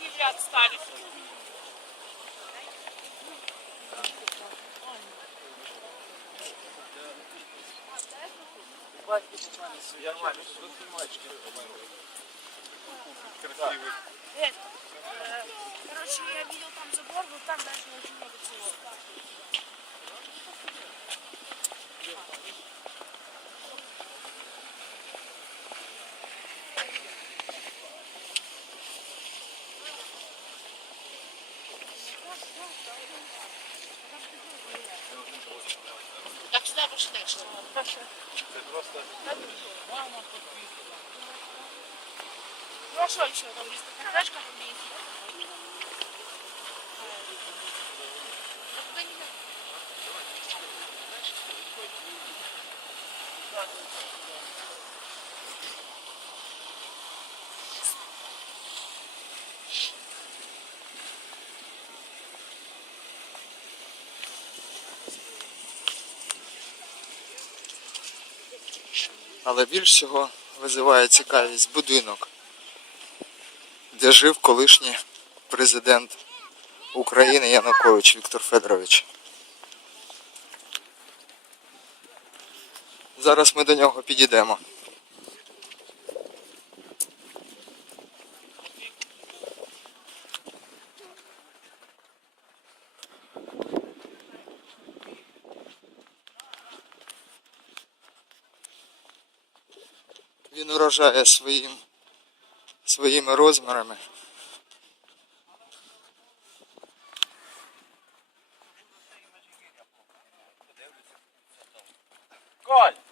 Ребят стали. Красивый. Э, э, Короче, я видел там забор, но там даже не очень много всего. Так, сюда больше дальше. Хорошо. Це просто Ну а что еще там есть такая Але більш всього визиває цікавість будинок, де жив колишній президент України Янукович Віктор Федорович. Зараз ми до нього підійдемо. Він вражає своїм, своїми розмірами. Коль!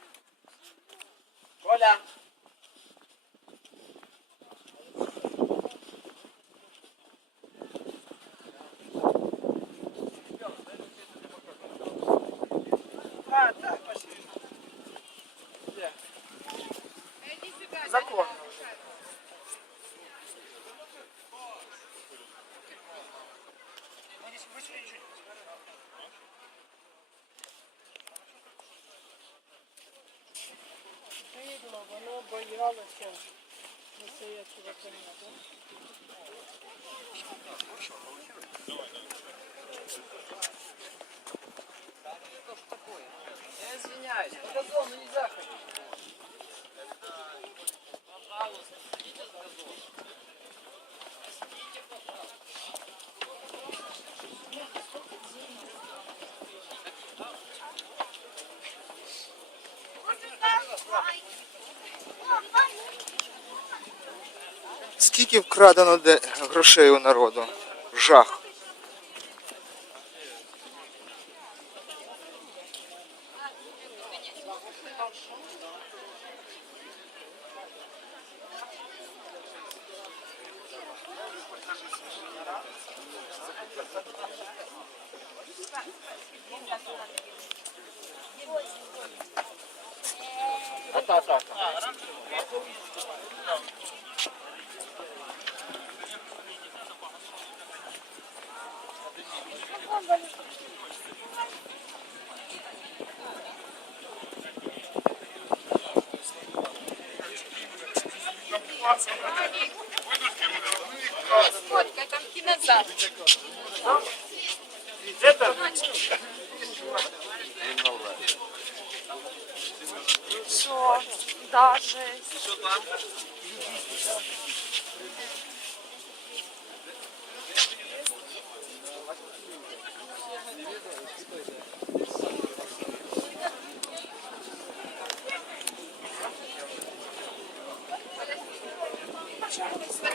Видно, воно боялося настоящего коня, да? Я извиняюсь, по газону нельзя Скільки вкрадено де грошей у народу? Жах. Кинозал? Все, даже. Извините,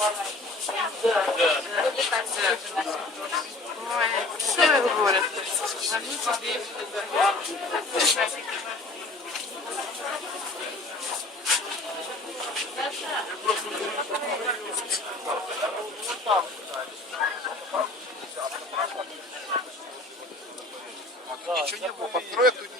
Що ви говорите? Ничего не было. Построят тут